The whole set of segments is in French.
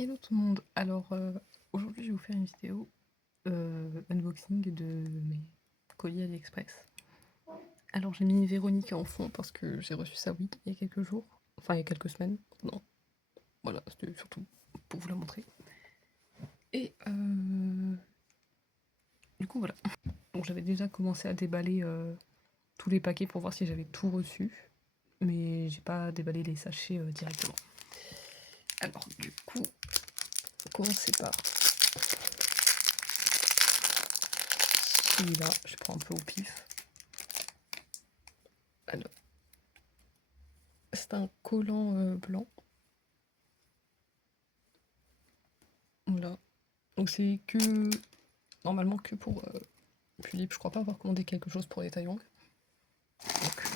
Hello tout le monde. Alors aujourd'hui je vais vous faire une vidéo unboxing de mes colis AliExpress. Alors j'ai mis Véronique en fond parce que j'ai reçu ça oui il y a quelques jours, enfin il y a quelques semaines, non. Voilà, c'était surtout pour vous la montrer. Et du coup voilà. Donc j'avais déjà commencé à déballer tous les paquets pour voir si j'avais tout reçu, mais j'ai pas déballé les sachets directement. Alors du coup, on va commencer par celui-là, je prends un peu au pif. Alors, c'est un collant blanc. Voilà. Donc c'est que normalement que pour Philippe. Je crois pas avoir commandé quelque chose pour les Taïwangs. Donc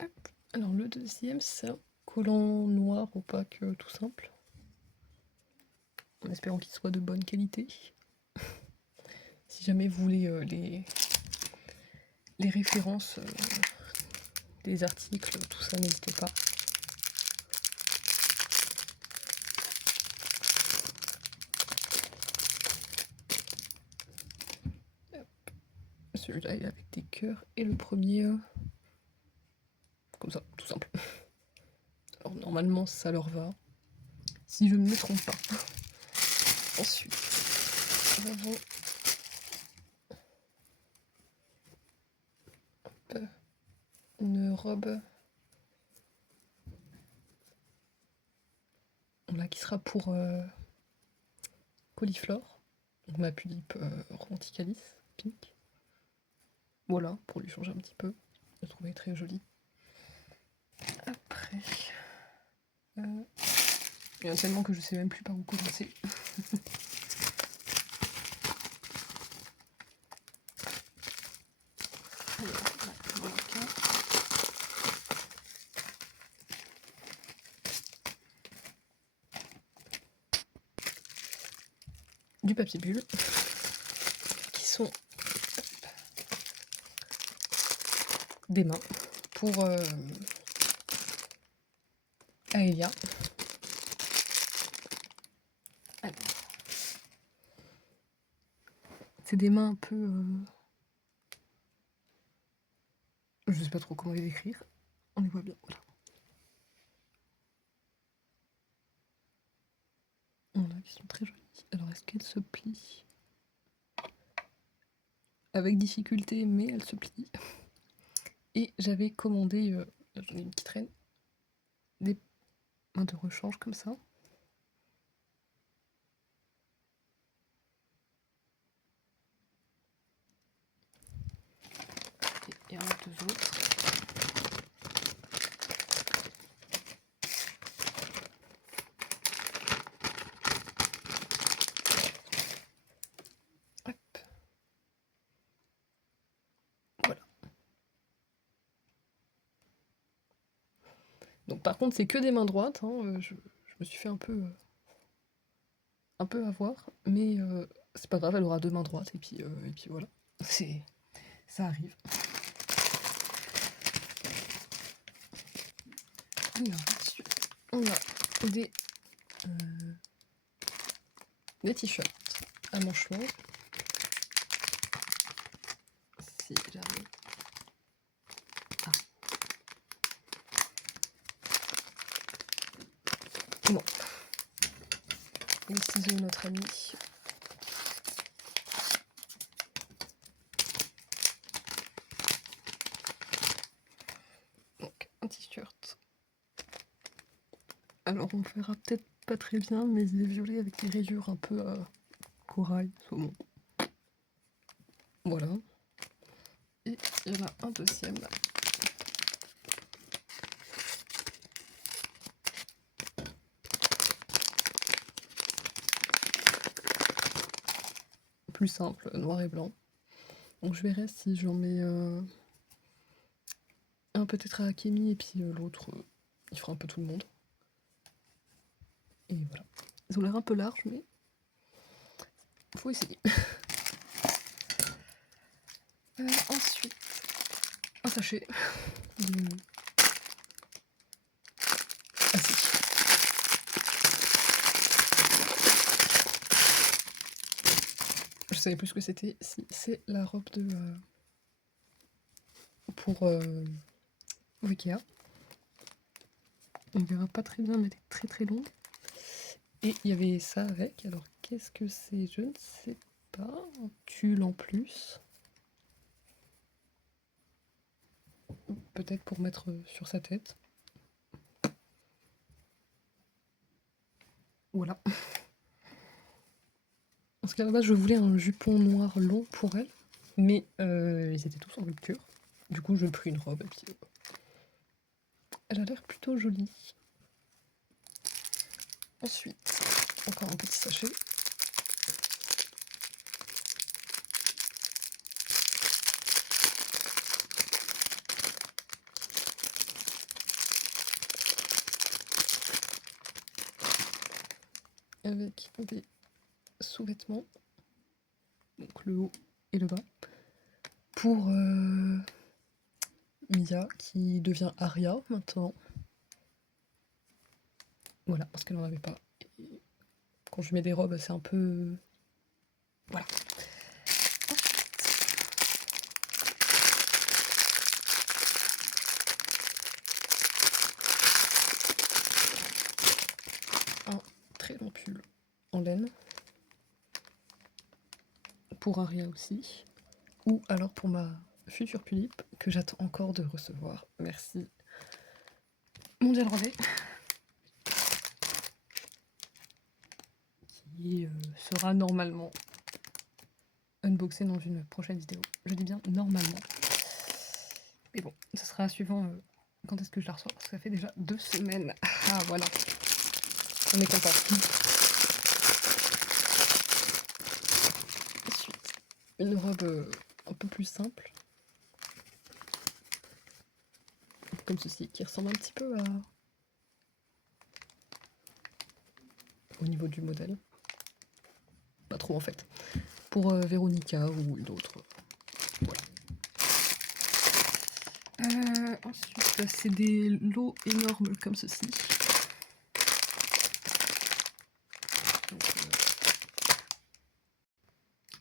hop. Alors le deuxième c'est un collant noir opaque tout simple. En espérant qu'il soit de bonne qualité. Si jamais vous voulez les références des articles, tout ça, n'hésitez pas. Celui-là il est avec des cœurs et le premier comme ça, tout simple. Alors normalement ça leur va, si je ne me trompe pas. Ensuite, nous avons une robe là qui sera pour Cauliflore, donc ma Pulippe Romanticalis pink. Voilà, pour lui changer un petit peu. Je trouvais très jolie. Après, il y en a tellement que je sais même plus par où commencer. Du papier bulle, qui sont des mains pour Aelia. C'est des mains un peu... je sais pas trop comment les décrire. On les voit bien, voilà. Voilà, qui sont très jolies. Alors, est-ce qu'elles se plient? Avec difficulté, mais elles se plient. Et j'avais commandé, là j'en ai une qui traîne, des mains de rechange comme ça. Et il y en a deux autres. Hop. Voilà. Donc par contre c'est que des mains droites, hein, je me suis fait un peu avoir, mais c'est pas grave, elle aura deux mains droites et puis voilà, ça arrive. Alors ensuite on a des t-shirts à manches longues. Si j'arrive. Ah. Bon. Les ciseaux, notre ami. Donc un t-shirt. Alors on verra peut-être pas très bien, mais il est violet avec des rayures un peu corail, saumon. Voilà. Et il y en a un deuxième. Plus simple, noir et blanc. Donc je verrai si j'en mets un peut-être à Akemi et puis l'autre, il fera un peu tout le monde. Et voilà. Ils ont l'air un peu larges, mais faut essayer. Ensuite, un sachet de savais plus ce que c'était. Si, c'est la robe de... pour Ikea. On verra pas très bien, mais elle est très très longue. Et il y avait ça avec. Alors, qu'est-ce que c'est? Je ne sais pas. Un tulle en plus. Peut-être pour mettre sur sa tête. Voilà. Parce qu'à la base, je voulais un jupon noir long pour elle. Mais ils étaient tous en rupture. Du coup, je pris une robe et puis... elle a l'air plutôt jolie. Ensuite, encore un petit sachet. Avec des sous-vêtements. Donc le haut et le bas. Pour Mia, qui devient Aria maintenant. Voilà, parce qu'elle n'en avait pas. Et quand je mets des robes, c'est un peu... Voilà. Un très long pull en laine. Pour Aria aussi. Ou alors pour ma future Pulippe, que j'attends encore de recevoir. Merci. Mondial Relais. Qui sera normalement unboxé dans une prochaine vidéo. Je dis bien normalement. Mais bon, ce sera suivant quand est-ce que je la reçois, parce que ça fait déjà 2 semaines. Ah voilà, on est content. Ensuite, une robe un peu plus simple. Comme ceci, qui ressemble un petit peu à... au niveau du modèle. Pas trop en fait. Pour Véronica ou une autre. Voilà. Ensuite, c'est des lots énormes comme ceci.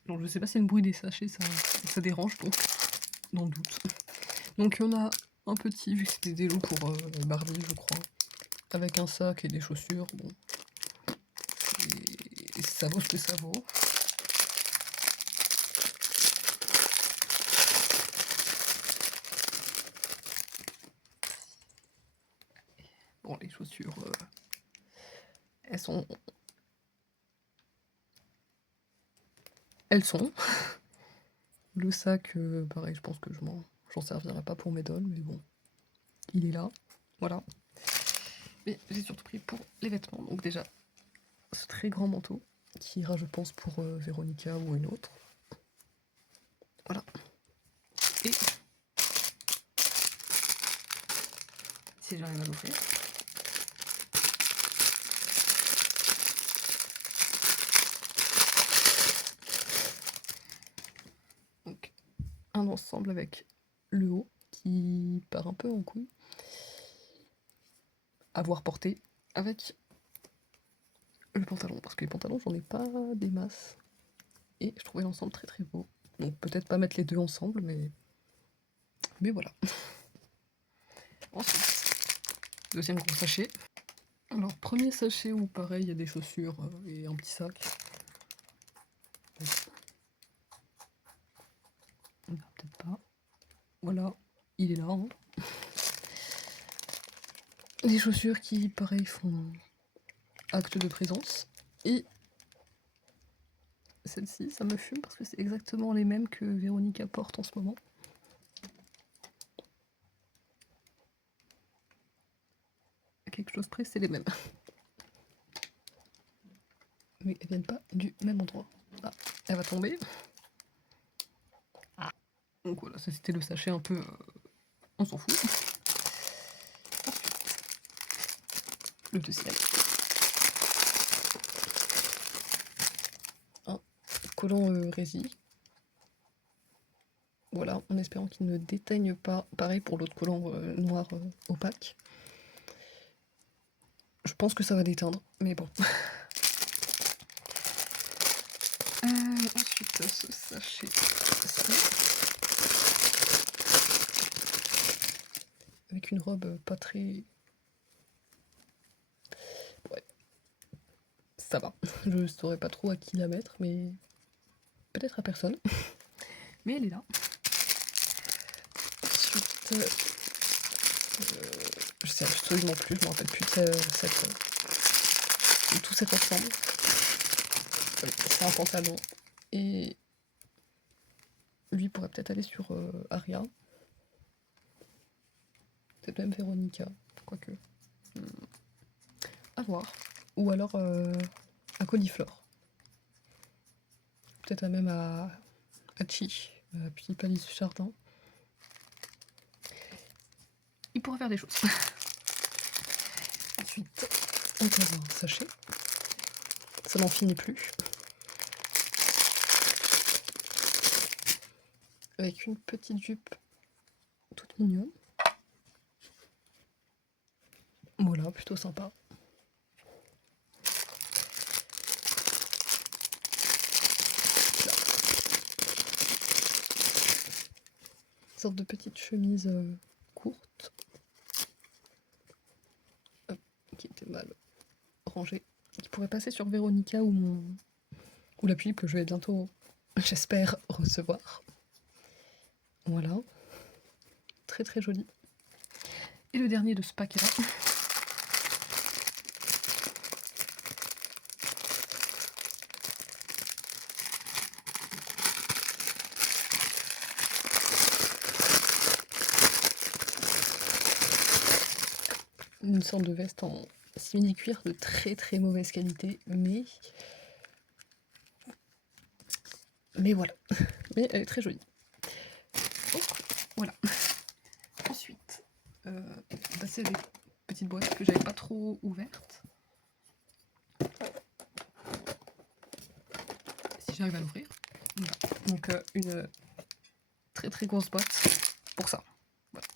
Donc, je sais pas si le bruit des sachets ça dérange, donc dans le doute. Donc il y en a un petit, vu que c'était des lots pour Barbie, je crois. Avec un sac et des chaussures, bon. Et ça vaut ce que ça vaut. Bon, les chaussures, elles sont... Le sac, pareil, je pense que j'en servirai pas pour mes dolls, mais bon, il est là, voilà. Mais j'ai surtout pris pour les vêtements, donc déjà, ce très grand manteau, qui ira, je pense, pour Véronica ou une autre. Voilà. Et... si j'arrive à l'ouvrir... donc, un ensemble avec le haut, qui part un peu en couille. À voir porter avec le pantalon, parce que les pantalons j'en ai pas des masses et je trouvais l'ensemble très très beau, donc peut-être pas mettre les deux ensemble, mais voilà. Ensuite, deuxième gros sachet. Alors premier sachet où pareil il y a des chaussures et un petit sac. On verra peut-être pas. Voilà, il est là, hein. Des chaussures qui pareil font acte de présence. Et celle-ci, ça me fume parce que c'est exactement les mêmes que Véronica porte en ce moment. À quelque chose près, c'est les mêmes. Mais elles viennent pas du même endroit. Ah, elle va tomber. Ah. Donc voilà, ça c'était le sachet un peu... on s'en fout. Le deuxième. Un collant rési. Voilà, en espérant qu'il ne déteigne pas. Pareil pour l'autre collant noir opaque. Je pense que ça va déteindre, mais bon. Ensuite, ce sachet avec une robe pas très... Ouais, ça va. Je saurais pas trop à qui la mettre, mais peut-être à personne. Mais elle est là. Ensuite, je sais absolument plus, je me rappelle plus de tout cet ensemble. C'est un pantalon. Et lui pourrait peut-être aller sur Aria. Peut-être même Véronica, quoique. À voir. Ou alors à Cauliflore. Peut-être même à Chi, puis Palice Jardin. Il pourra faire des choses. Ensuite, encore un sachet. Ça n'en finit plus. Avec une petite jupe toute mignonne. Voilà, plutôt sympa. Là. Une sorte de petite chemise courte. Qui était mal rangée. Qui pourrait passer sur Véronica ou la pull que je vais bientôt, j'espère, recevoir. Voilà. Très très joli. Et le dernier de ce paquet-là. Une sorte de veste en simili-cuir de très très mauvaise qualité, mais voilà. Mais elle est très jolie. Donc voilà. Ensuite, on va passer à des petites boîtes que j'avais pas trop ouvertes. Si j'arrive à l'ouvrir. Voilà. Donc une très très grosse boîte pour ça. Voilà.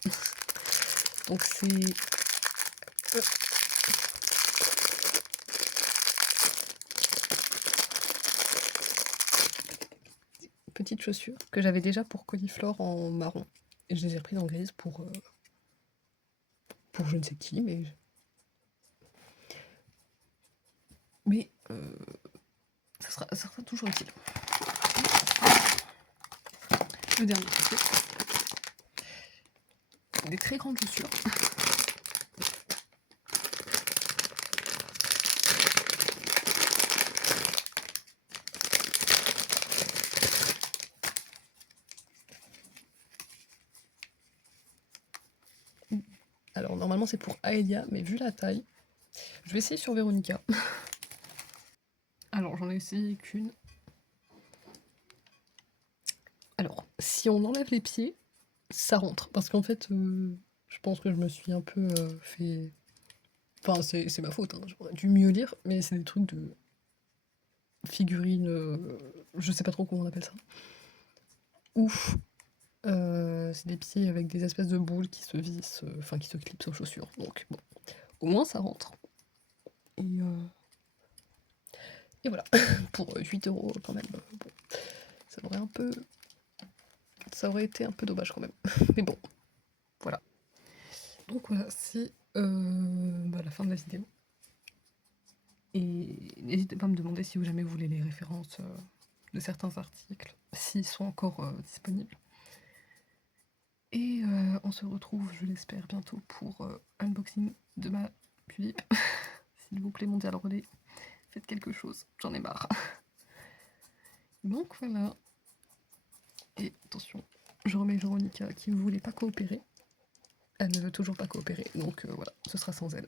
Donc c'est petites chaussures que j'avais déjà pour Cauliflore en marron. Et je les ai reprises en grise pour je ne sais qui, mais ça sera toujours utile. Le dernier paquet. Des très grandes chaussures. Alors normalement c'est pour Aelia, mais vu la taille, je vais essayer sur Véronica. Alors j'en ai essayé qu'une. Alors si on enlève les pieds, ça rentre. Parce qu'en fait, je pense que je me suis un peu fait... Enfin c'est ma faute, hein. J'aurais dû mieux lire, mais c'est des trucs de figurines, je sais pas trop comment on appelle ça. Ouf. C'est des pieds avec des espèces de boules qui se vissent, enfin qui se clipsent aux chaussures. Donc bon, au moins ça rentre. Et voilà, pour 8 € quand même. Bon, ça aurait été un peu dommage quand même. Mais bon, voilà. Donc voilà, c'est la fin de la vidéo. Et n'hésitez pas à me demander si jamais vous voulez les références de certains articles, s'ils sont encore disponibles. Et on se retrouve, je l'espère, bientôt pour unboxing de ma Pulippe. S'il vous plaît, Mondial Relais, faites quelque chose, j'en ai marre. Donc voilà. Et attention, je remets Véronica qui ne voulait pas coopérer. Elle ne veut toujours pas coopérer, donc voilà, ce sera sans elle.